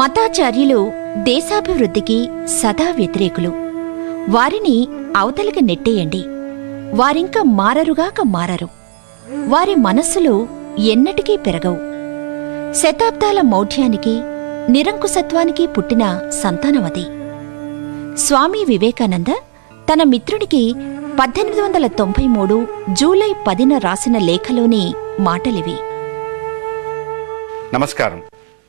మతాచార్యులు దేశాభివృద్ధికి సదా వ్యతిరేకులు. వారిని అవతలికి నెట్టేయండి. వారింక మారరుగాక మారరు. వారి మనస్సులు ఎన్నటికీ పెరగవు. శతాబ్దాల మౌఢ్యానికి, నిరంకుశత్వానికి పుట్టిన సంతానమది. స్వామి వివేకానంద తన మిత్రుడికి 1893 జూలై 10న రాసిన లేఖలోని మాటలివి. నమస్కారం.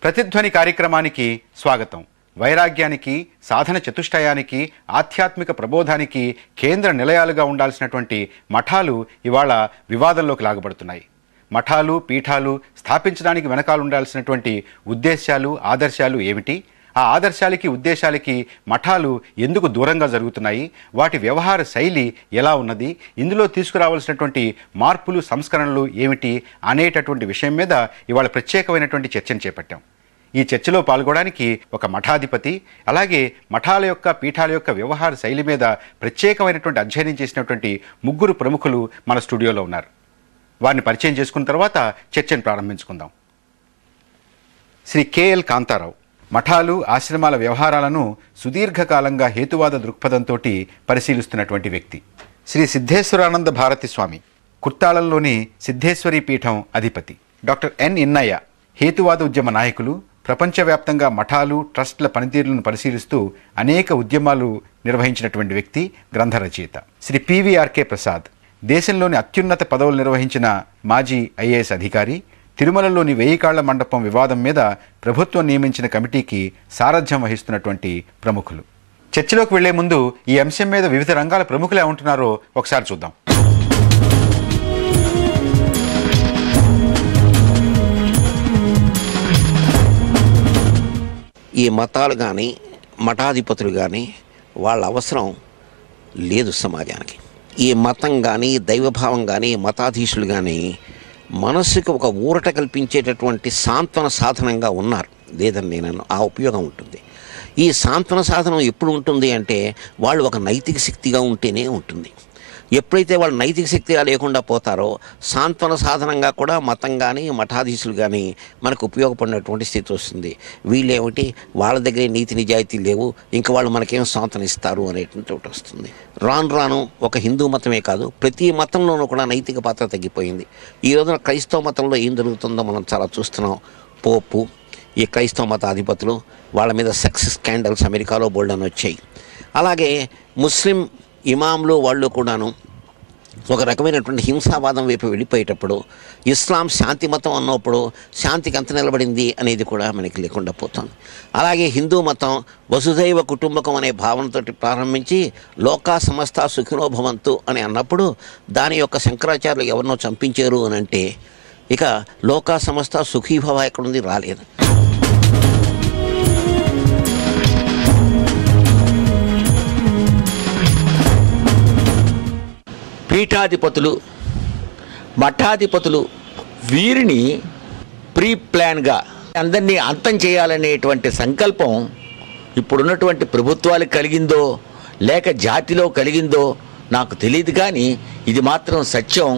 ప్రతిధ్వని కార్యక్రమానికి స్వాగతం. వైరాగ్యానికి, సాధన చతుష్టయానికి, ఆధ్యాత్మిక ప్రబోధానికి కేంద్ర నిలయాలుగా ఉండాల్సినటువంటి మఠాలు ఇవాళ వివాదంలోకి లాగబడుతున్నాయి. మఠాలు, పీఠాలు స్థాపించడానికి వెనకాలుండాల్సినటువంటి ఉద్దేశ్యాలు, ఆదర్శాలు ఏమిటి? ఆ ఆదర్శాలకి, ఉద్దేశాలకి మఠాలు ఎందుకు దూరంగా జరుగుతున్నాయి? వాటి వ్యవహార శైలి ఎలా ఉన్నది? ఇందులో తీసుకురావాల్సినటువంటి మార్పులు, సంస్కరణలు ఏమిటి అనేటటువంటి విషయం మీద ఇవాళ ప్రత్యేకమైనటువంటి చర్చను చేపట్టాం. ఈ చర్చలో పాల్గొనడానికి ఒక మఠాధిపతి, అలాగే మఠాల యొక్క, పీఠాల యొక్క వ్యవహార శైలి మీద ప్రత్యేకమైనటువంటి అధ్యయనం చేసినటువంటి ముగ్గురు ప్రముఖులు మన స్టూడియోలో ఉన్నారు. వారిని పరిచయం చేసుకున్న తర్వాత చర్చను ప్రారంభించుకుందాం. శ్రీ కెఎల్ కాంతారావు మఠాలు, ఆశ్రమాల వ్యవహారాలను సుదీర్ఘకాలంగా హేతువాద దృక్పథంతో పరిశీలిస్తున్నటువంటి వ్యక్తి. శ్రీ సిద్ధేశ్వరానంద భారతి స్వామి కుర్తాళంలోని సిద్ధేశ్వరి పీఠం అధిపతి. డాక్టర్ ఎన్ ఇన్నయ్య హేతువాద ఉద్యమ నాయకులు, ప్రపంచవ్యాప్తంగా మఠాలు, ట్రస్టుల పనితీరులను పరిశీలిస్తూ అనేక ఉద్యమాలు నిర్వహించినటువంటి వ్యక్తి, గ్రంథ రచయిత. శ్రీ పివిఆర్కే ప్రసాద్ దేశంలోని అత్యున్నత పదవులు నిర్వహించిన మాజీ ఐఏఎస్ అధికారి, తిరుమలలోని 1000 కాళ్ల మండపం వివాదం మీద ప్రభుత్వం నియమించిన కమిటీకి సారథ్యం వహిస్తున్నటువంటి ప్రముఖులు. చర్చలోకి వెళ్లే ముందు ఈ అంశం మీద వివిధ రంగాల ప్రముఖులు ఏమంటున్నారో ఒకసారి చూద్దాం. ఈ మతాలు కానీ, మఠాధిపతులు కానీ వాళ్ళ అవసరం లేదు సమాజానికి. ఈ మతం కానీ, దైవభావం కానీ, మతాధీశులు కానీ మనస్సుకు ఒక ఊరట కల్పించేటటువంటి సాంత్వన సాధనంగా ఉన్నారు. లేదని నేను ఆ ఉపయోగం ఉంటుంది. ఈ సాంత్వన సాధనం ఎప్పుడు ఉంటుంది అంటే వాళ్ళు ఒక నైతిక శక్తిగా ఉంటేనే ఉంటుంది. ఎప్పుడైతే వాళ్ళు నైతిక శక్తిగా లేకుండా పోతారో సాంత్వన సాధనంగా కూడా మతం కానీ, మఠాధీశులు కానీ మనకు ఉపయోగపడినటువంటి స్థితి వస్తుంది. వీళ్ళేమిటి, వాళ్ళ దగ్గరే నీతి నిజాయితీ లేవు, ఇంకా వాళ్ళు మనకేం సాంత్వన ఇస్తారు అనేటువంటి ఒకటి వస్తుంది. రాను రాను ఒక హిందూ మతమే కాదు, ప్రతి మతంలోనూ కూడా నైతిక పాత్ర తగ్గిపోయింది. ఈ రోజున క్రైస్తవ మతంలో ఏం జరుగుతుందో మనం చాలా చూస్తున్నాం. పోపు, ఈ క్రైస్తవ మత అధిపతులు, వాళ్ళ మీద సెక్స్ స్కాండల్స్ అమెరికాలో బోల్డని వచ్చాయి. అలాగే ముస్లిం ఇమాంలు వాళ్ళు కూడాను ఒక రకమైనటువంటి హింసావాదం వైపు వెళ్ళిపోయేటప్పుడు, ఇస్లాం శాంతి మతం అన్నప్పుడు శాంతికి అంత నిలబడింది అనేది కూడా మనకి లేకుండా పోతుంది. అలాగే హిందూ మతం వసుధైవ కుటుంబకం అనే భావనతో ప్రారంభించి లోకా సమస్త సుఖినో భవంతు అని అన్నప్పుడు దాని యొక్క శంకరాచార్యులు ఎవరినో చంపించారు అని అంటే ఇక లోకా సమస్త సుఖీభవ ఎక్కడుంది, రాలేదు. పీఠాధిపతులు, మఠాధిపతులు వీరిని ప్రీ ప్లాన్గా అందరినీ అంతం చేయాలనేటువంటి సంకల్పం ఇప్పుడున్నటువంటి ప్రభుత్వాలకు కలిగిందో లేక జాతిలో కలిగిందో నాకు తెలియదు. కానీ ఇది మాత్రం సత్యం.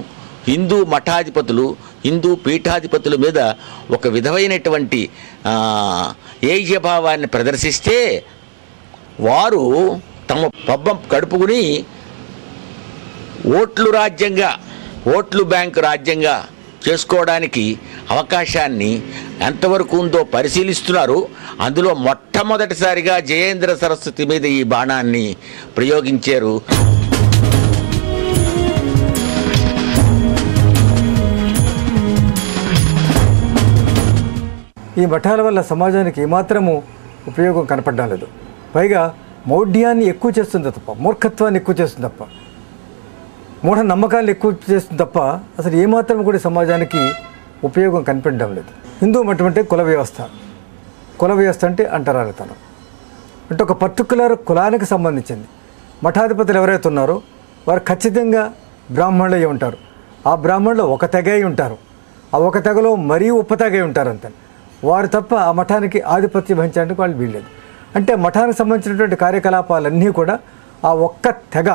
హిందూ మఠాధిపతులు, హిందూ పీఠాధిపతుల మీద ఒక విధమైనటువంటి ఏజ్యభావాన్ని ప్రదర్శిస్తే వారు తమ పబ్బం కడుపుకుని ఓట్లు రాజ్యంగా, ఓట్లు బ్యాంకు రాజ్యంగా చేసుకోవడానికి అవకాశాన్ని ఎంతవరకు ఉందో పరిశీలిస్తున్నారు. అందులో మొట్టమొదటిసారిగా జయేంద్ర సరస్వతి మీద ఈ బాణాన్ని ప్రయోగించారు. ఈ మఠాల వల్ల సమాజానికి ఏమాత్రము ఉపయోగం కనపడడం లేదు. పైగా మౌఢ్యాన్ని ఎక్కువ చేస్తుంది తప్ప, మూర్ఖత్వాన్ని ఎక్కువ చేస్తుంది తప్ప, మూఢ నమ్మకాలు ఎక్కువ చేస్తుంది తప్ప అసలు ఏమాత్రం కూడా సమాజానికి ఉపయోగం కనిపించడం లేదు. హిందూ మఠం అంటే కుల వ్యవస్థ. కుల వ్యవస్థ అంటే అంటరానితనం, అంటే ఒక పర్టికులర్ కులానికి సంబంధించింది. మఠాధిపతులు ఎవరైతే ఉన్నారో వారు ఖచ్చితంగా బ్రాహ్మణులు అయి ఉంటారు. ఆ బ్రాహ్మణులు ఒక తెగ అయి ఉంటారు. ఆ ఒక తెగలో మరీ ఉపతెగ అయి ఉంటారు అంతే. వారు తప్ప ఆ మఠానికి ఆధిపత్యం వహించడానికి వాళ్ళు వీల్లేదు. అంటే మఠానికి సంబంధించినటువంటి కార్యకలాపాలన్నీ కూడా ఆ ఒక్క తెగ,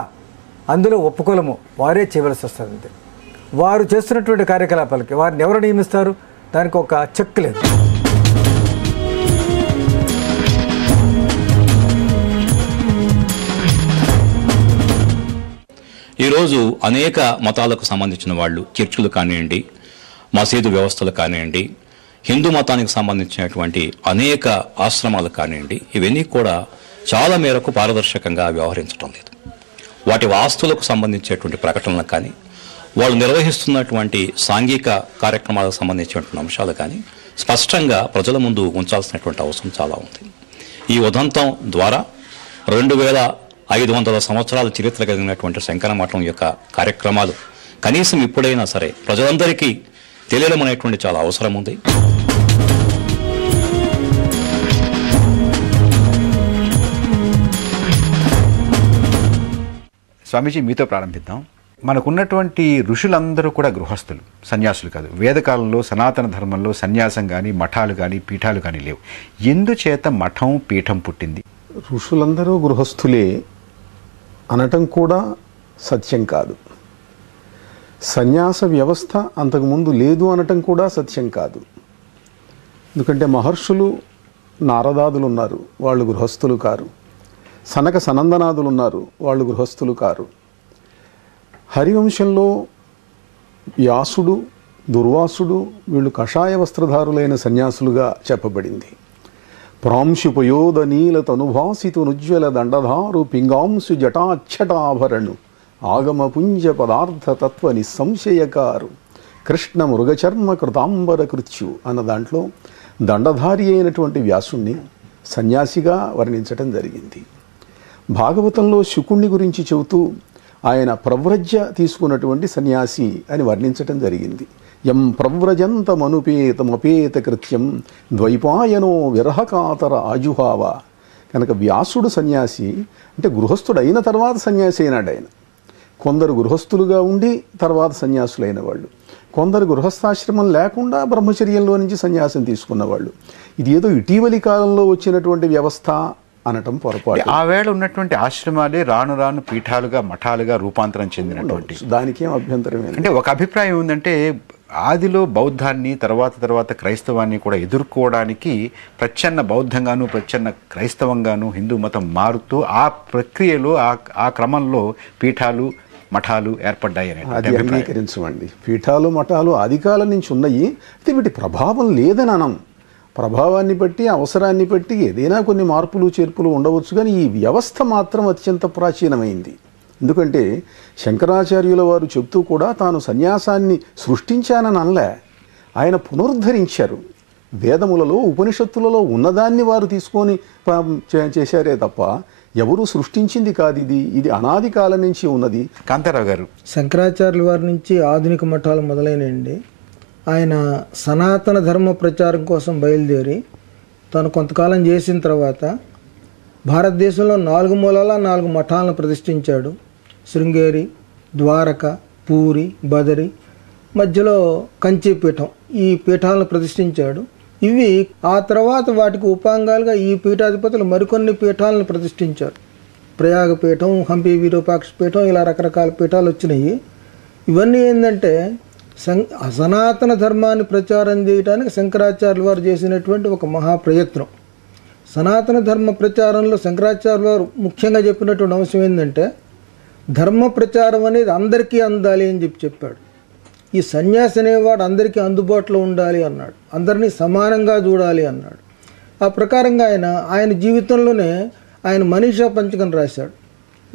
అందులో ఒప్పుకోలము వారే చేయవలసి వస్తుంది అంతే. వారు చేస్తున్నటువంటి కార్యకలాపాలకి వారిని ఎవరు నియమిస్తారు, దానికి ఒక చెక్ లేదు. ఈరోజు అనేక మతాలకు సంబంధించిన వాళ్ళు, చర్చిలు కానివ్వండి, మసీదు వ్యవస్థలు కానివ్వండి, హిందూ మతానికి సంబంధించినటువంటి అనేక ఆశ్రమాలు కానివ్వండి, ఇవన్నీ కూడా చాలా మేరకు పారదర్శకంగా వ్యవహరించడం లేదు. వాటి వాస్తులకు సంబంధించేటువంటి ప్రకటనలు కానీ, వాళ్ళు నిర్వహిస్తున్నటువంటి సాంఘిక కార్యక్రమాలకు సంబంధించినటువంటి అంశాలు కానీ స్పష్టంగా ప్రజల ముందు ఉంచాల్సినటువంటి అవసరం చాలా ఉంది. ఈ ఉదంతం ద్వారా 2500 సంవత్సరాల చరిత్ర కలిగినటువంటి శంకర మఠం యొక్క కార్యక్రమాలు కనీసం ఇప్పుడైనా సరే ప్రజలందరికీ తెలియడం అనేటువంటి చాలా అవసరం ఉంది. స్వామీజీ, మీతో ప్రారంభిద్దాం. మనకున్నటువంటి ఋషులందరూ కూడా గృహస్థులు, సన్యాసులు కాదు. వేదకాలంలో సనాతన ధర్మంలో సన్యాసం కానీ, మఠాలు కానీ, పీఠాలు కానీ లేవు. ఎందుచేత మఠం, పీఠం పుట్టింది? ఋషులందరూ గృహస్థులే అనటం కూడా సత్యం కాదు. సన్యాస వ్యవస్థ అంతకుముందు లేదు అనటం కూడా సత్యం కాదు. ఎందుకంటే మహర్షులు, నారదాదులు ఉన్నారు, వాళ్ళు గృహస్థులు కారు. సనక సనందనాదులు ఉన్నారు, వాళ్ళు గృహస్థులు కారు. హరివంశంలో వ్యాసుడు, దుర్వాసుడు వీళ్ళు కషాయ వస్త్రధారులైన సన్యాసులుగా చెప్పబడింది. ప్రాంశుపయోద నీల తనుభాసితు నుజ్వల దండధారు పింగాంశు జటాఛటాభరణు ఆగమపుంజ పదార్థ తత్వ నిస్సంశయకారు కృష్ణ మృగచర్మ కృతాంబర కృత్యు అన్న దాంట్లో దండధారి అయినటువంటి వ్యాసుణ్ణి సన్యాసిగా వర్ణించటం జరిగింది. భాగవతంలో శుకుణ్ణి గురించి చెబుతూ ఆయన ప్రవ్రజ్య తీసుకున్నటువంటి సన్యాసి అని వర్ణించటం జరిగింది. యం ప్రవ్రజంతమనుపేతమపేత కృత్యం ద్వైపాయనో విరహకాతర ఆజుహావ. కనుక వ్యాసుడు సన్యాసి అంటే గృహస్థుడు అయిన తర్వాత సన్యాసి అయినాడు ఆయన. కొందరు గృహస్థులుగా ఉండి తర్వాత సన్యాసులైన వాళ్ళు, కొందరు గృహస్థాశ్రమం లేకుండా బ్రహ్మచర్యంలో నుంచి సన్యాసం తీసుకున్న వాళ్ళు. ఇది ఏదో ఇటీవలి కాలంలో వచ్చినటువంటి వ్యవస్థ అనటం పొరపాటు. ఆ వేళ ఉన్నటువంటి ఆశ్రమాలే రాను రాను పీఠాలుగా, మఠాలుగా రూపాంతరం చెందినటువంటి, దానికేం అభ్యంతరం అంటే ఒక అభిప్రాయం ఏంటంటే ఆదిలో బౌద్ధాన్ని, తర్వాత క్రైస్తవాన్ని కూడా ఎదుర్కోవడానికి ప్రచ్ఛన్న బౌద్ధంగాను, ప్రచ్ఛన్న క్రైస్తవంగాను హిందూ మతం మారుతూ ఆ ప్రక్రియలో ఆ క్రమంలో పీఠాలు, మఠాలు ఏర్పడ్డాయి. అది అంగీకరించమండి. పీఠాలు, మఠాలు ఆదికాలం నుంచి ఉన్నాయి. అయితే వీటి ప్రభావం లేదని అనం. ప్రభావాన్ని బట్టి, అవసరాన్ని బట్టి ఏదైనా కొన్ని మార్పులు చేర్పులు ఉండవచ్చు, కానీ ఈ వ్యవస్థ మాత్రం అత్యంత ప్రాచీనమైంది. ఎందుకంటే శంకరాచార్యుల వారు చెప్తూ కూడా తాను సన్యాసాన్ని సృష్టించానని అనలే, ఆయన పునరుద్ధరించారు. వేదములలో, ఉపనిషత్తులలో ఉన్నదాన్ని వారు తీసుకొని చేశారే తప్ప ఎవరు సృష్టించింది కాదు. ఇది అనాది కాలం నుంచి ఉన్నది. కాంతారావు గారు, శంకరాచార్యుల వారి నుంచి ఆధునిక మఠాలు మొదలైనండి. ఆయన సనాతన ధర్మ ప్రచారం కోసం బయలుదేరి తను కొంతకాలం చేసిన తర్వాత భారతదేశంలో 4 మూలాల 4 మఠాలను ప్రతిష్ఠించాడు. శృంగేరి, ద్వారక, పూరి, బదరి, మధ్యలో కంచిపీఠం, ఈ పీఠాలను ప్రతిష్ఠించాడు. ఇవి ఆ తర్వాత వాటికి ఉపాంగాలుగా ఈ పీఠాధిపతులు మరికొన్ని పీఠాలను ప్రతిష్ఠించారు. ప్రయాగ పీఠం, హంపి విరూపాక్ష పీఠం, ఇలా రకరకాల పీఠాలు వచ్చినాయి. ఇవన్నీ ఏంటంటే సనాతన ధర్మాన్ని ప్రచారం చేయడానికి శంకరాచార్యుల వారు చేసినటువంటి ఒక మహాప్రయత్నం. సనాతన ధర్మ ప్రచారంలో శంకరాచార్యుల వారు ముఖ్యంగా చెప్పినటువంటి అంశం ఏంటంటే ధర్మ ప్రచారం అనేది అందరికీ అందాలి అని చెప్పాడు. ఈ సన్యాసి అనేవాడు అందరికీ అందుబాటులో ఉండాలి అన్నాడు, అందరినీ సమానంగా చూడాలి అన్నాడు. ఆ ప్రకారంగా ఆయన జీవితంలోనే ఆయన మనీషా పంచకం రాశాడు.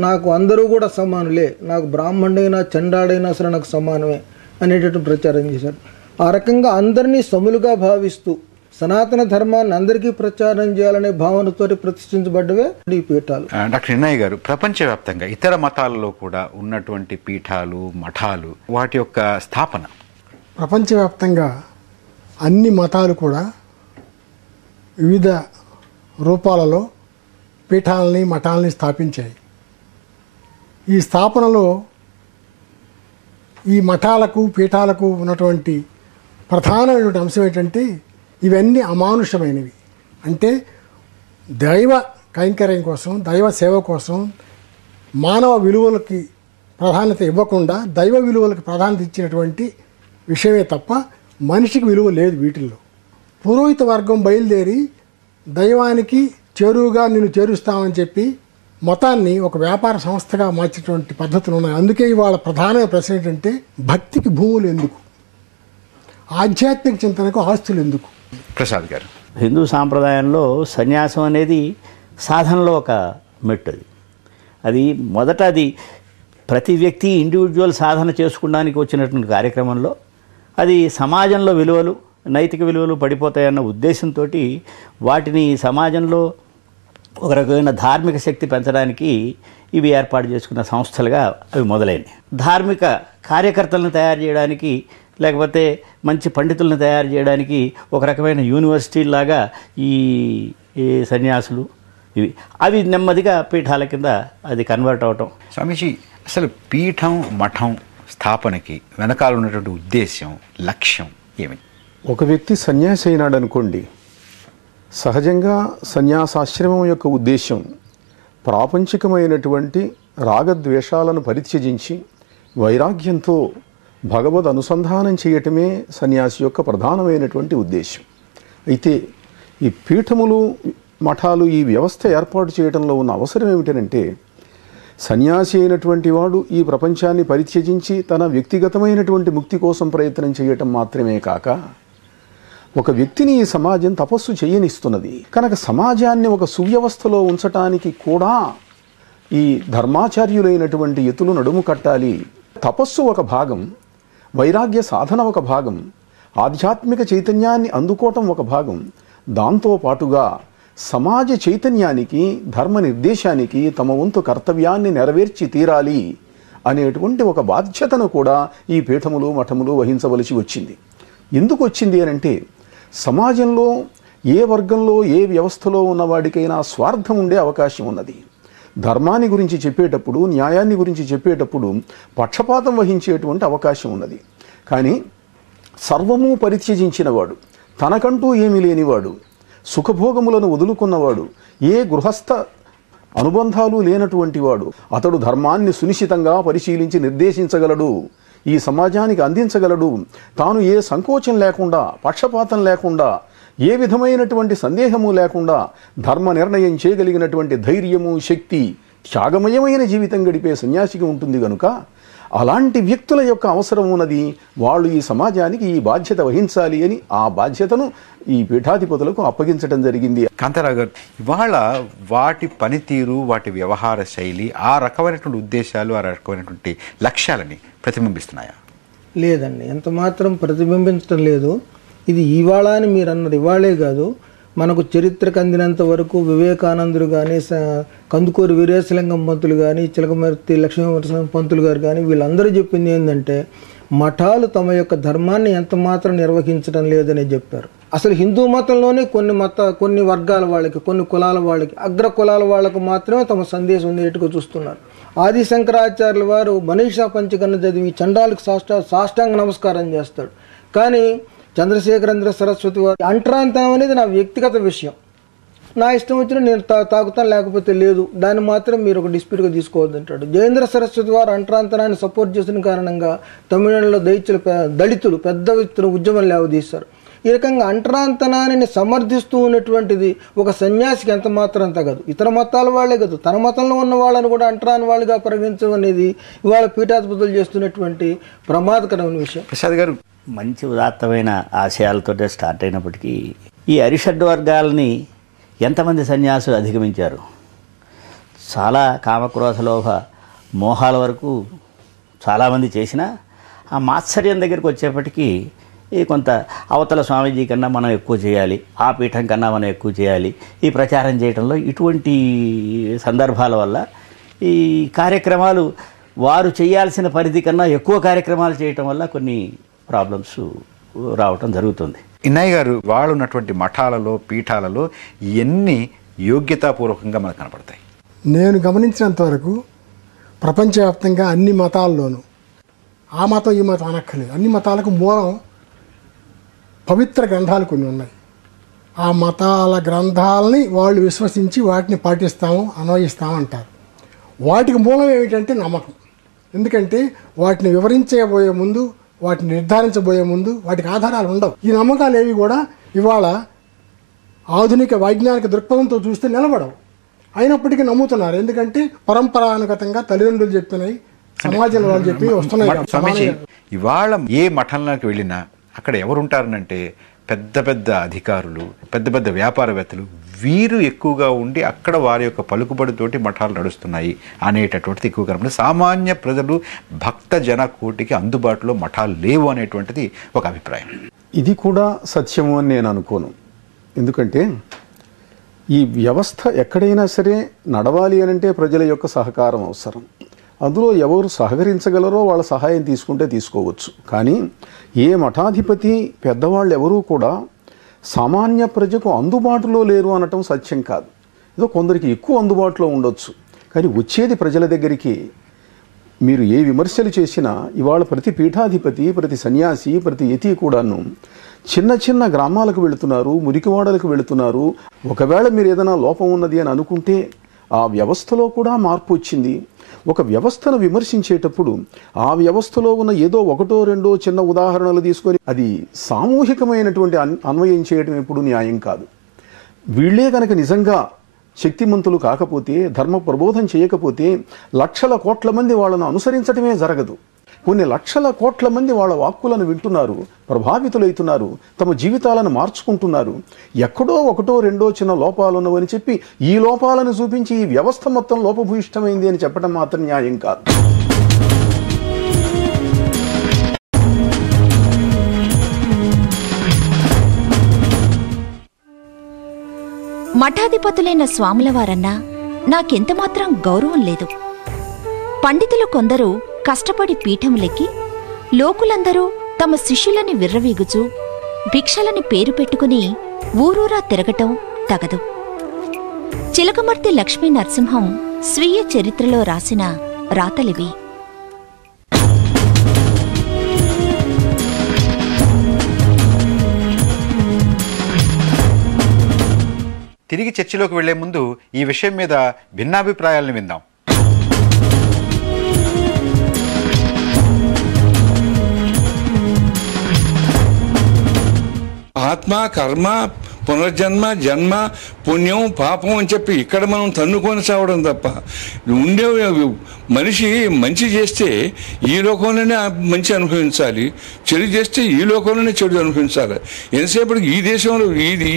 నాకు అందరూ కూడా సమానులే, నాకు బ్రాహ్మణుడైనా చండాడైనా సరే నాకు సమానమే అనేటటువంటి ప్రచారం చేశాడు. ఆ రకంగా అందరినీ సములుగా భావిస్తూ సనాతన ధర్మాన్ని అందరికీ ప్రచారం చేయాలనే భావనతో ప్రతిష్ఠించబడ్డవే ఈ పీఠాలు. డాక్టర్ ఇన్నయ్య గారు, ప్రపంచవ్యాప్తంగా ఇతర మతాలలో కూడా ఉన్నటువంటి పీఠాలు, మఠాలు, వాటి యొక్క స్థాపన ప్రపంచవ్యాప్తంగా అన్ని మతాలు కూడా వివిధ రూపాలలో పీఠాలని, మఠాలని స్థాపించాయి. ఈ స్థాపనలో ఈ మఠాలకు, పీఠాలకు ఉన్నటువంటి ప్రధానమైనటువంటి అంశం ఏంటంటే ఇవన్నీ అమానుషమైనవి. అంటే దైవ కైంకర్యం కోసం, దైవ సేవ కోసం మానవ విలువలకి ప్రాధాన్యత ఇవ్వకుండా దైవ విలువలకు ప్రాధాన్యత ఇచ్చినటువంటి విషయమే తప్ప మనిషికి విలువ లేదు వీటిల్లో. పురోహిత వర్గం బయలుదేరి దైవానికి చేరువుగా నిన్ను చేరుస్తామని చెప్పి మతాన్ని ఒక వ్యాపార సంస్థగా మార్చేటువంటి పద్ధతులు ఉన్నాయి. అందుకే ఇవాళ ప్రధాన ప్రశ్న ఏంటంటే భక్తికి భూములు ఎందుకు, ఆధ్యాత్మిక చింతనకు ఆస్తులు ఎందుకు? ప్రసాద్ గారు, హిందూ సాంప్రదాయంలో సన్యాసం అనేది సాధనలో ఒక మెట్టు. అది మొదట అది ప్రతి వ్యక్తి ఇండివిజువల్ సాధన చేసుకోవడానికి వచ్చినటువంటి కార్యక్రమంలో అది సమాజంలో విలువలు, నైతిక విలువలు పడిపోతాయన్న ఉద్దేశంతో వాటిని సమాజంలో ఒక రకమైన ధార్మిక శక్తి పెంచడానికి ఇవి ఏర్పాటు చేసుకున్న సంస్థలుగా అవి మొదలైనవి. ధార్మిక కార్యకర్తలను తయారు చేయడానికి, లేకపోతే మంచి పండితులను తయారు చేయడానికి ఒక రకమైన యూనివర్సిటీ లాగా ఈ సన్యాసులు ఇవి అవి నెమ్మదిగా పీఠాల కింద అది కన్వర్ట్ అవటం. స్వామీజీ, అసలు పీఠం మఠం స్థాపనకి వెనకాల ఉన్నటువంటి ఉద్దేశం, లక్ష్యం ఏమి? ఒక వ్యక్తి సన్యాసి అయినాడు అనుకోండి, సహజంగా సన్యాసాశ్రమం యొక్క ఉద్దేశం ప్రాపంచికమైనటువంటి రాగద్వేషాలను పరిత్యజించి వైరాగ్యంతో భగవద్ అనుసంధానం చేయటమే సన్యాసి యొక్క ప్రధానమైనటువంటి ఉద్దేశం. అయితే ఈ పీఠములు మఠాలు ఈ వ్యవస్థ ఏర్పాటు చేయడంలో ఉన్న అవసరం ఏమిటంటే, సన్యాసి అయినటువంటి వాడు ఈ ప్రపంచాన్ని పరిత్యజించి తన వ్యక్తిగతమైనటువంటి ముక్తి కోసం ప్రయత్నం చేయటం మాత్రమే కాక, ఒక వ్యక్తిని ఈ సమాజం తపస్సు చేయనిస్తున్నది కనుక సమాజాన్ని ఒక సువ్యవస్థలో ఉంచటానికి కూడా ఈ ధర్మాచార్యులైనటువంటి యతులు నడుము కట్టాలి. తపస్సు ఒక భాగం, వైరాగ్య సాధన ఒక భాగం, ఆధ్యాత్మిక చైతన్యాన్ని అందుకోవటం ఒక భాగం. దాంతో పాటుగా సమాజ చైతన్యానికి, ధర్మ నిర్దేశానికి తమ వంతు కర్తవ్యాన్ని నెరవేర్చి తీరాలి అనేటువంటి ఒక బాధ్యతను కూడా ఈ పీఠములు మఠములు వహించవలసి వచ్చింది. ఎందుకు వచ్చింది అనంటే, సమాజంలో ఏ వర్గంలో ఏ వ్యవస్థలో ఉన్నవాడికైనా స్వార్థం ఉండే అవకాశం ఉన్నది. ధర్మాన్ని గురించి చెప్పేటప్పుడు, న్యాయాన్ని గురించి చెప్పేటప్పుడు పక్షపాతం వహించేటువంటి అవకాశం ఉన్నది. కానీ సర్వము పరిత్యజించినవాడు, తనకంటూ ఏమీ లేనివాడు, సుఖభోగములను వదులుకున్నవాడు, ఏ గృహస్థ అనుబంధాలు లేనటువంటి వాడు, అతడు ధర్మాన్ని సునిశ్చితంగా పరిశీలించి నిర్దేశించగలడు, ఈ సమాజానికి అందించగలడు. తాను ఏ సంకోచం లేకుండా, పక్షపాతం లేకుండా, ఏ విధమైనటువంటి సందేహము లేకుండా ధర్మ నిర్ణయం చేయగలిగినటువంటి ధైర్యము, శక్తి, త్యాగమయమైన జీవితం గడిపే సన్యాసికి ఉంటుంది కనుక అలాంటి వ్యక్తుల యొక్క అవసరం ఉన్నది. వాళ్ళు ఈ సమాజానికి ఈ బాధ్యత వహించాలి అని ఆ బాధ్యతను ఈ పీఠాధిపతులకు అప్పగించడం జరిగింది. కాంతారావు గారు, ఇవాళ వాటి పనితీరు, వాటి వ్యవహార శైలి ఆ రకమైనటువంటి ఉద్దేశాలు, ఆ రకమైనటువంటి లక్ష్యాలని ప్రతిబింబిస్తున్నాయా? లేదండి, ఎంత మాత్రం ప్రతిబింబించడం లేదు. ఇది ఇవాళ అని మీరు అన్నది ఇవాళే కాదు, మనకు చరిత్రకు అందినంత వరకు వివేకానందుడు కానీ, కందుకూరి వీరేశలింగం పంతులు కానీ, చిలకమర్తి లక్ష్మీనరసింహ పంతులు గారు కానీ వీళ్ళందరూ చెప్పింది ఏంటంటే, మఠాలు తమ యొక్క ధర్మాన్ని ఎంత మాత్రం నిర్వహించడం లేదని చెప్పారు. అసలు హిందూ మతంలోనే కొన్ని వర్గాల వాళ్ళకి, కొన్ని కులాల వాళ్ళకి, అగ్ర కులాల వాళ్ళకు మాత్రమే తమ సందేశం ఉండేట్టుగా చూస్తున్నారు. ఆది శంకరాచార్యుల వారు మనీషా పంచకన్న చదివి చండాలకు సాష్టాంగ నమస్కారం చేస్తాడు. కానీ చంద్రశేఖరేంద్ర సరస్వతి వారు అంటరాంతనం అనేది నా వ్యక్తిగత విషయం, నా ఇష్టం వచ్చిన నేను తాగుతాను, లేకపోతే లేదు, దాన్ని మాత్రం మీరు ఒక డిస్ప్యూట్గా తీసుకోవద్దు అంటాడు. జయేంద్ర సరస్వతి వారు అంటరాంతనాన్ని సపోర్ట్ చేసిన కారణంగా తమిళనాడులో దళితులు పెద్ద ఎత్తున ఉద్యమం లేవదీశారు. ఈ రకంగా అంటరాంతనాన్ని సమర్థిస్తూ ఉన్నటువంటిది ఒక సన్యాసికి ఎంత మాత్రం తగదు. ఇతర మతాల వాళ్ళే కాదు, తన మతంలో ఉన్న వాళ్ళని కూడా అంటరాని వాళ్ళుగా పరిగణించడం అనేది ఇవాళ పీఠాధిపతులు చేస్తున్నటువంటి ప్రమాదకరమైన విషయం. ప్రసాద్ గారు, మంచి ఉదాత్తమైన ఆశయాలతో స్టార్ట్ అయినప్పటికీ ఈ అరిషడ్ వర్గాలని ఎంతమంది సన్యాసులు అధిగమించారు? చాలా కామక్రోధ లోభ మోహాల వరకు చాలామంది చేసినా ఆ మాత్సర్యం దగ్గరికి వచ్చేప్పటికీ కొంత అవతల స్వామీజీ కన్నా మనం ఎక్కువ చేయాలి, ఆ పీఠం కన్నా మనం ఎక్కువ చేయాలి, ఈ ప్రచారం చేయడంలో ఇటువంటి సందర్భాల వల్ల ఈ కార్యక్రమాలు వారు చేయాల్సిన పరిధి కన్నా ఎక్కువ కార్యక్రమాలు చేయటం వల్ల కొన్ని ప్రాబ్లమ్స్ రావటం జరుగుతుంది. ఇన్నయ్య గారు, వాళ్ళు ఉన్నటువంటి మఠాలలో, పీఠాలలో ఎన్ని యోగ్యతాపూర్వకంగా మనకు కనపడతాయి? నేను గమనించినంత వరకు ప్రపంచవ్యాప్తంగా అన్ని మతాల్లోనూ, ఆ మతం ఈ మతం అనక్కర్లేదు, అన్ని మతాలకు మూలం పవిత్ర గ్రంథాలు కొన్ని ఉన్నాయి. ఆ మతాల గ్రంథాలని వాళ్ళు విశ్వసించి వాటిని పాటిస్తాము, అన్వయిస్తాము అంటారు. వాటికి మూలం ఏమిటంటే నమ్మకం. ఎందుకంటే వాటిని వివరించబోయే ముందు, వాటిని నిర్ధారించబోయే ముందు వాటికి ఆధారాలు ఉండవు. ఈ నమ్మకాలు ఏవి కూడా ఇవాళ ఆధునిక వైజ్ఞానిక దృక్పథంతో చూస్తే నిలబడవు. అయినప్పటికీ నమ్ముతున్నారు. ఎందుకంటే పరంపరానుగతంగా తల్లిదండ్రులు చెప్పినాయి, సమాజంలో వాళ్ళు చెప్పి వస్తున్నాయి. స్వామీజీ, ఇవాళ ఏ మఠంలోకి వెళ్ళినా అక్కడ ఎవరుంటారనంటే పెద్ద పెద్ద అధికారులు, పెద్ద పెద్ద వ్యాపారవేత్తలు, వీరు ఎక్కువగా ఉండి అక్కడ వారి యొక్క పలుకుబడితోటి మఠాలు నడుస్తున్నాయి అనేటటువంటిది ఎక్కువ కనబడి, సామాన్య ప్రజలు భక్త జన కోటికి అందుబాటులో మఠాలు లేవు అనేటువంటిది ఒక అభిప్రాయం. ఇది కూడా సత్యము అని నేను అనుకోను. ఎందుకంటే ఈ వ్యవస్థ ఎక్కడైనా సరే నడవాలి అనంటే ప్రజల యొక్క సహకారం అవసరం. అందులో ఎవరు సహకరించగలరో వాళ్ళ సహాయం తీసుకుంటే తీసుకోవచ్చు. కానీ ఏ మఠాధిపతి పెద్దవాళ్ళు ఎవరూ కూడా సామాన్య ప్రజకు అందుబాటులో లేరు అనటం సత్యం కాదు. ఏదో కొందరికి ఎక్కువ అందుబాటులో ఉండొచ్చు, కానీ వచ్చేది ప్రజల దగ్గరికి. మీరు ఏ విమర్శలు చేసినా ఇవాళ ప్రతి పీఠాధిపతి, ప్రతి సన్యాసి, ప్రతి యతి కూడాను చిన్న చిన్న గ్రామాలకు వెళుతున్నారు, మురికివాడలకు వెళుతున్నారు. ఒకవేళ మీరు ఏదైనా లోపం ఉన్నది అని అనుకుంటే ఆ వ్యవస్థలో కూడా మార్పు వచ్చింది. ఒక వ్యవస్థను విమర్శించేటప్పుడు ఆ వ్యవస్థలో ఉన్న ఏదో ఒకటో రెండో చిన్న ఉదాహరణలు తీసుకొని అది సామూహికమైనటువంటి అన్వయం చేయడం ఎప్పుడు న్యాయం కాదు. వీళ్ళే కనుక నిజంగా శక్తిమంతులు కాకపోతే, ధర్మ ప్రబోధం చేయకపోతే లక్షల కోట్ల మంది వాళ్ళను అనుసరించడమే జరగదు. కొన్ని లక్షల కోట్ల మంది వాళ్ళ వాక్కులను వింటున్నారు, ప్రభావితులవుతున్నారు, తమ జీవితాలను మార్చుకుంటున్నారు. ఎక్కడో ఒకటో రెండో చిన్న లోపాలు ఉన్నవని చెప్పి ఈ లోపాలను చూపించి ఈ వ్యవస్థ మొత్తం లోపభూయిష్టమైంది అని చెప్పడం మాత్రం న్యాయం కాదు. మఠాధిపతులైన స్వాములవారన్నా నాకెంతమాత్రం గౌరవం లేదు. పండితులు కొందరు కష్టపడి పీఠములెక్కి లోకులందరూ తమ శిష్యులని విర్రవీగుచూ భిక్షలని పేరు పెట్టుకుని ఊరూరా తిరగటం తగదు. చిలకమర్తి లక్ష్మీ నరసింహం స్వీయ చరిత్రలో రాసిన రాతలివి. తిరిగి చర్చలోకి వెళ్లే ముందు ఈ విషయం మీద భిన్నాభిప్రాయాలను విందాం. ఆత్మ, కర్మ, పునర్జన్మ, జన్మ, పుణ్యం, పాపం అని చెప్పి ఇక్కడ మనం తన్నుకొని చావడం తప్ప, ఉండే మనిషి మంచి చేస్తే ఈ లోకంలోనే మంచి అనుభవించాలి, చెడు చేస్తే ఈ లోకంలోనే చెడు అనుభవించాలి. ఎంతసేపటికి ఈ దేశంలో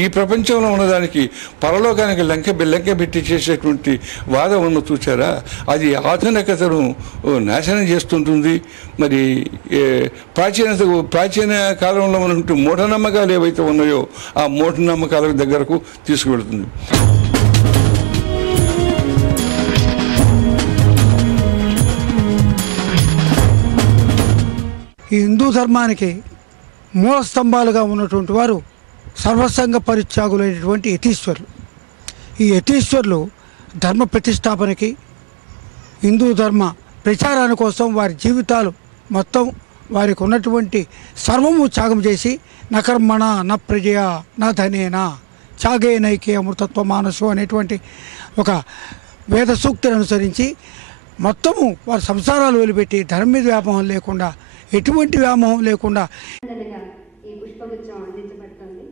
ఈ ప్రపంచంలో ఉన్నదానికి పరలోకానికి లెంక పెట్టి చేసేటువంటి వాదం ఉన్న చూసారా, అది ఆధునికతను నాశనం చేస్తుంటుంది. మరి ప్రాచీన కాలంలో ఉన్నటువంటి మూఢనమ్మకాలు ఏవైతే ఉన్నాయో ఆ మూఢనమ్మకాల దగ్గరకు తీసుకువెళుతుంది. ఈ హిందూ ధర్మానికి మూల స్తంభాలుగా ఉన్నటువంటి వారు సర్వసంగ పరిత్యాగులైనటువంటి యతీశ్వరులు. ఈ యతీశ్వరులు ధర్మ ప్రతిష్టాపనకి, హిందూ ధర్మ ప్రచారాని కోసం వారి జీవితాలు మొత్తం, వారికి ఉన్నటువంటి సర్వము త్యాగం చేసి నకర్మణ న ప్రజయ నా ధనేన త్యాగే నైకే అమృతత్వ మానసు అనేటువంటి ఒక వేద సూక్తిని అనుసరించి మొత్తము వారి సంసారాలు వదిలిపెట్టి ధర్మ మీద వ్యామోహం లేకుండా, ఎటువంటి వ్యామోహం లేకుండా ఈ పుష్పగుచ్చం అందించబడుతుంది.